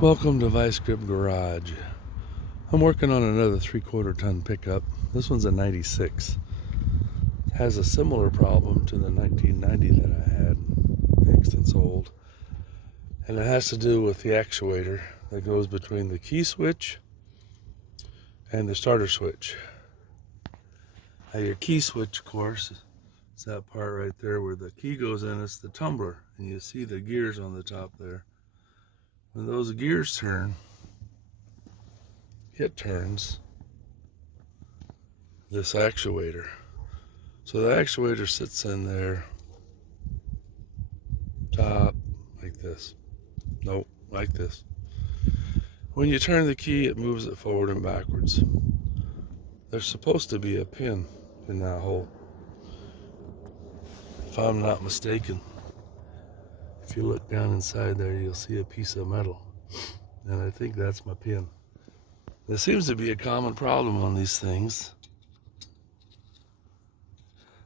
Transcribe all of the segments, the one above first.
Welcome to Vice Grip Garage. I'm working on another 3/4 ton pickup. This one's a 96. It has a similar problem to the 1990 that I had fixed and sold. And it has to do with the actuator that goes between the key switch and the starter switch. Now your key switch, of course, is that part right there where the key goes in. It's the tumbler, and you see the gears on the top there. When those gears turn, it turns this actuator. So the actuator sits in there, top, like this. Nope, like this. When you turn the key, it moves it forward and backwards. There's supposed to be a pin in that hole, if I'm not mistaken. If you look down inside there, you'll see a piece of metal, and I think that's my pin. There seems to be a common problem on these things,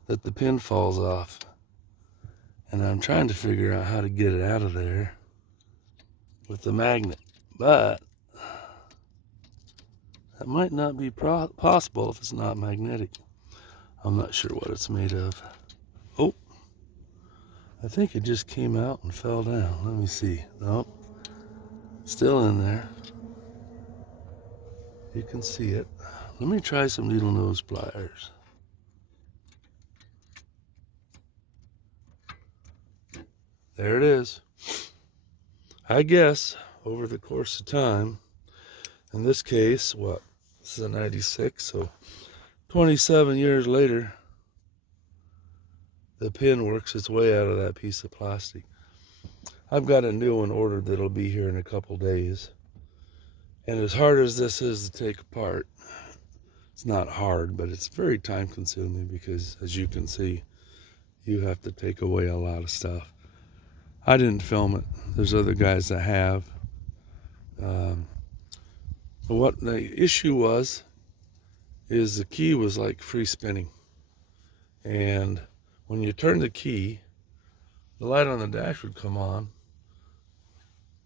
that the pin falls off, and I'm trying to figure out how to get it out of there with the magnet, but that might not be possible if it's not magnetic. I'm not sure what it's made of. Oh, I think it just came out and fell down. Let me see. Nope, still in there. You can see it. Let me try some needle nose pliers. There it is. I guess over the course of time, in this case, what? This is a 96, so 27 years later, the pin works its way out of that piece of plastic. I've got a new one ordered that'll be here in a couple days. And as hard as this is to take apart, it's not hard, but it's very time consuming because, as you can see, you have to take away a lot of stuff. I didn't film it. There's other guys that have. But what the issue was, is the key was like free spinning. And when you turn the key, the light on the dash would come on.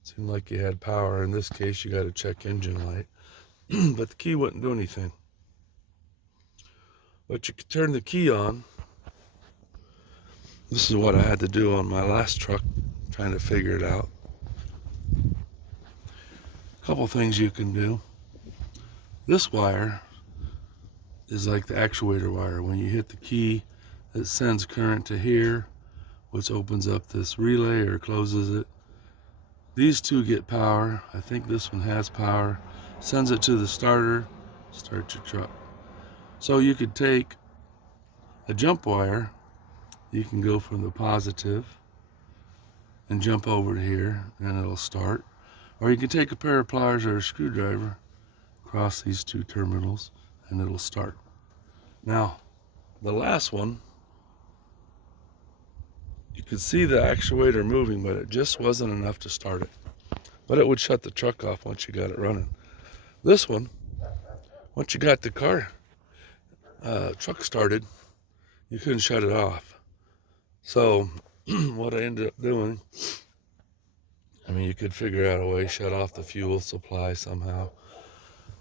Seemed like you had power. In this case, you got to check engine light. But the key wouldn't do anything. But you could turn the key on. This is what I had to do on my last truck, trying to figure it out. A couple things you can do. This wire is like the actuator wire. When you hit the key, it sends current to here, which opens up this relay or closes it. These two get power. I think this one has power. Sends it to the starter, start your truck. So you could take a jump wire. You can go from the positive and jump over to here, and it'll start. Or you can take a pair of pliers or a screwdriver, cross these two terminals, and it'll start. Now, the last one, you could see the actuator moving, but it just wasn't enough to start it. But it would shut the truck off once you got it running. This one, once you got the truck started, you couldn't shut it off. So what I ended up doing, I mean, you could figure out a way, shut off the fuel supply somehow.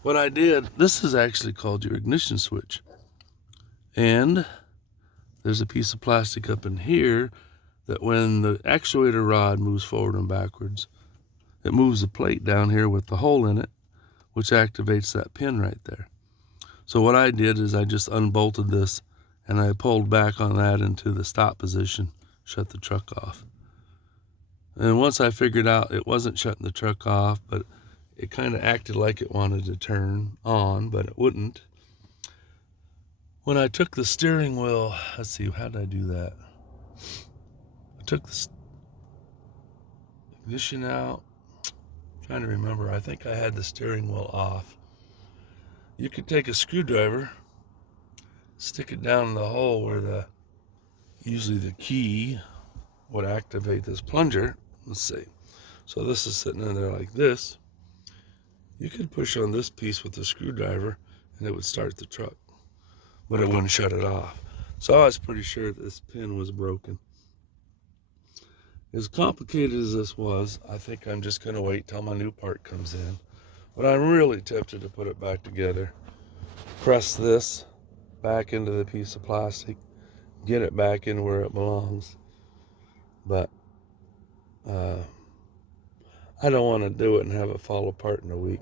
What I did, this is actually called your ignition switch. And there's a piece of plastic up in here that when the actuator rod moves forward and backwards, it moves the plate down here with the hole in it, which activates that pin right there. So what I did is I just unbolted this and I pulled back on that into the stop position, shut the truck off. And once I figured out it wasn't shutting the truck off, but it kind of acted like it wanted to turn on, but it wouldn't. When I took the steering wheel, let's see, how did I do that? I took the ignition out. I'm trying to remember. I think I had the steering wheel off. You could take a screwdriver, stick it down in the hole where usually the key would activate this plunger. Let's see. So this is sitting in there like this. You could push on this piece with the screwdriver and it would start the truck, but it wouldn't shut it off. So I was pretty sure this pin was broken. As complicated as this was, I think I'm just going to wait till my new part comes in. But I'm really tempted to put it back together. Press this back into the piece of plastic. Get it back in where it belongs. But I don't want to do it and have it fall apart in a week.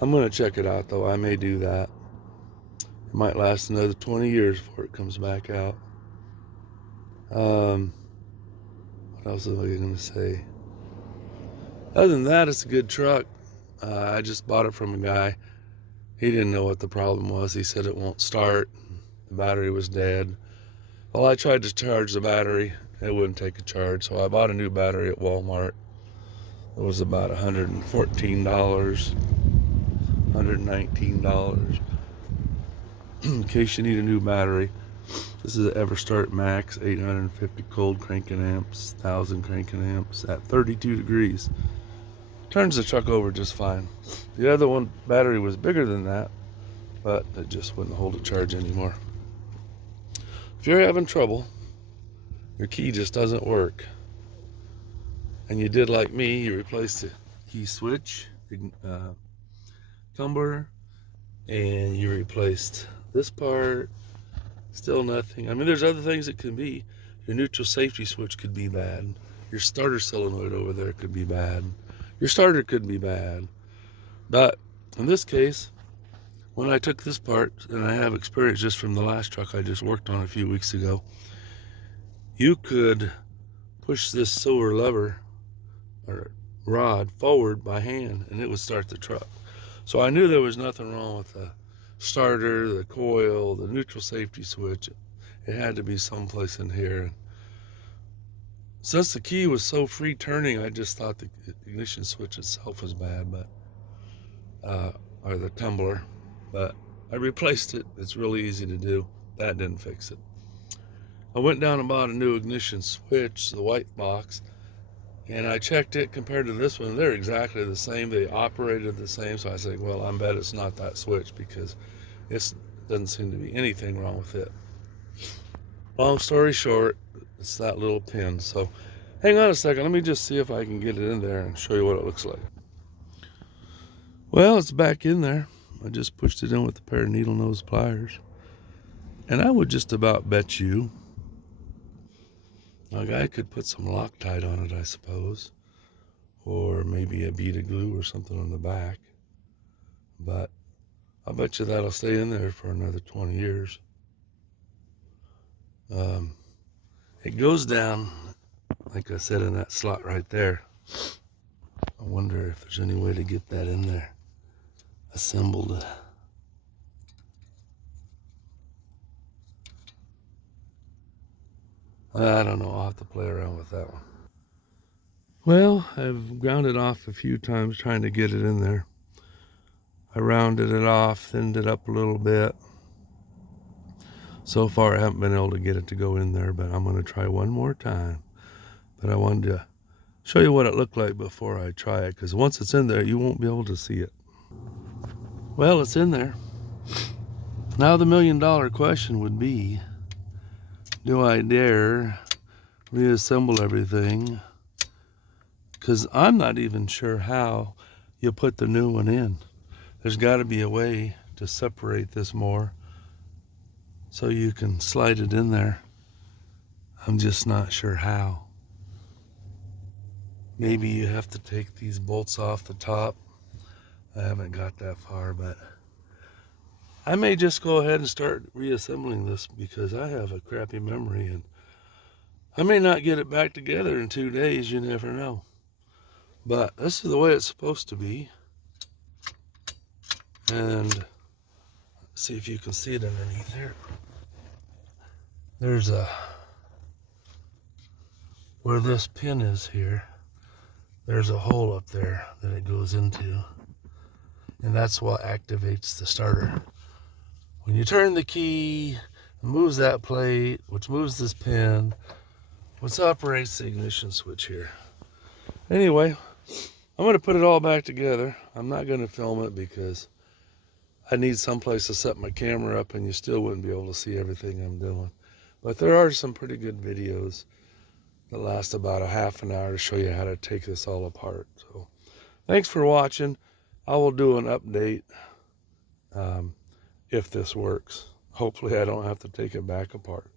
I'm going to check it out, though. I may do that. It might last another 20 years before it comes back out. What else am I going to say? Other than that, it's a good truck. I just bought it from a guy. He didn't know what the problem was. He said it won't start. The battery was dead. Well, I tried to charge the battery. It wouldn't take a charge. So I bought a new battery at Walmart. It was about $114, $119. In case you need a new battery, this is an Everstart Max 850 cold cranking amps, 1000 cranking amps at 32 degrees. Turns the truck over just fine. The other one battery was bigger than that, but it just wouldn't hold a charge anymore. If you're having trouble, your key just doesn't work, and you did like me, you replaced the key switch, tumbler, and you replaced this part, still nothing. I mean, there's other things it can be. Your neutral safety switch could be bad. Your starter solenoid over there could be bad. Your starter could be bad. But in this case, when I took this part, and I have experience just from the last truck I just worked on a few weeks ago, you could push this silver lever or rod forward by hand and it would start the truck. So I knew there was nothing wrong with the starter, the coil, the neutral safety switch. It had to be someplace in here. Since the key was so free turning, I just thought the ignition switch itself was bad, but or the tumbler. But I replaced it. It's really easy to do. That didn't fix it. I went down and bought a new ignition switch, the white box, and I checked it compared to this one. They're exactly the same. They operated the same. So I said, well, I bet it's not that switch because it doesn't seem to be anything wrong with it. Long story short, it's that little pin. So hang on a second. Let me just see if I can get it in there and show you what it looks like. Well, it's back in there. I just pushed it in with a pair of needle nose pliers. And I would just about bet you a guy could put some Loctite on it, I suppose. Or maybe a bead of glue or something on the back. But I'll bet you that'll stay in there for another 20 years. It goes down, like I said, in that slot right there. I wonder if there's any way to get that in there assembled. I don't know. I'll have to play around with that one. Well, I've grounded off a few times trying to get it in there. I rounded it off, thinned it up a little bit. So far, I haven't been able to get it to go in there, but I'm going to try one more time. But I wanted to show you what it looked like before I try it, because once it's in there, you won't be able to see it. Well, it's in there. Now the $1,000,000 question would be, do I dare reassemble everything? Because I'm not even sure how you put the new one in. There's got to be a way to separate this more so you can slide it in there. I'm just not sure how. Maybe you have to take these bolts off the top. I haven't got that far, but I may just go ahead and start reassembling this because I have a crappy memory and I may not get it back together in 2 days. You never know. But this is the way it's supposed to be. And see if you can see it underneath here. There's where this pin is here, there's a hole up there that it goes into. And that's what activates the starter. When you turn the key, it moves that plate, which moves this pin, which operates the ignition switch here. Anyway, I'm going to put it all back together. I'm not going to film it because I need someplace to set my camera up and you still wouldn't be able to see everything I'm doing. But there are some pretty good videos. that lasts about a half an hour to show you how to take this all apart. So thanks for watching. I will do an update if this works. Hopefully I don't have to take it back apart.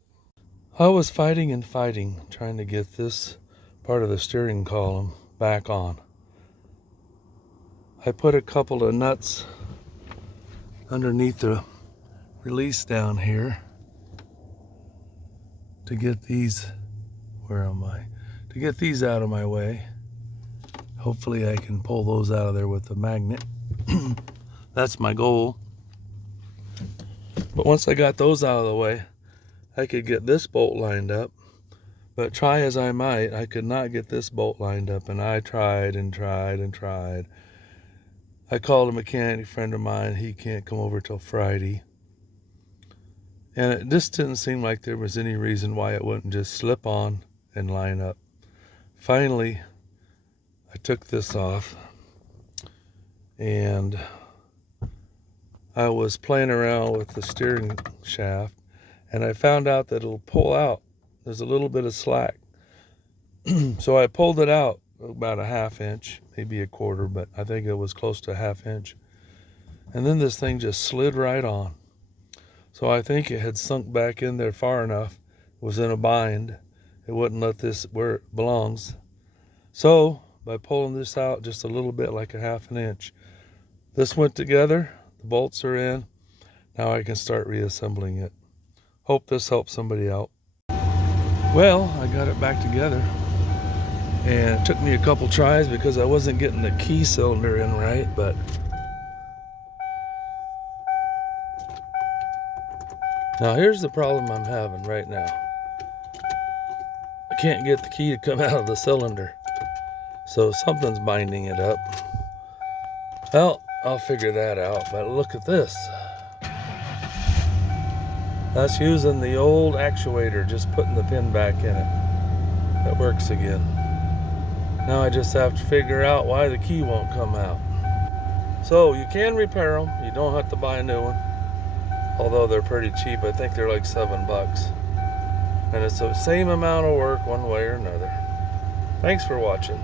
I was fighting and fighting trying to get this part of the steering column back on. I put a couple of nuts underneath the release down here to get these, where am I? To get these out of my way. Hopefully I can pull those out of there with the magnet. That's my goal. But once I got those out of the way, I could get this bolt lined up. But try as I might, I could not get this bolt lined up, and I tried and tried and tried. I called a mechanic friend of mine. He can't come over till Friday. And it just didn't seem like there was any reason why it wouldn't just slip on and line up. Finally, I took this off, and I was playing around with the steering shaft, and I found out that it'll pull out. There's a little bit of slack. So I pulled it out about a ½ inch, maybe a quarter, but I think it was close to a ½ inch. And then this thing just slid right on. So I think it had sunk back in there far enough. It was in a bind. It wouldn't let this where it belongs. So by pulling this out just a little bit, like a ½ inch, this went together. The bolts are in. Now I can start reassembling it. Hope this helps somebody out. Well, I got it back together, and it took me a couple tries because I wasn't getting the key cylinder in right, but now here's the problem I'm having right now. I can't get the key to come out of the cylinder, so something's binding it up. Well, I'll figure that out, but look at this. That's using the old actuator, just putting the pin back in it. It works again. Now I just have to figure out why the key won't come out. So you can repair them. You don't have to buy a new one. Although they're pretty cheap. I think they're like $7. And it's the same amount of work one way or another. Thanks for watching.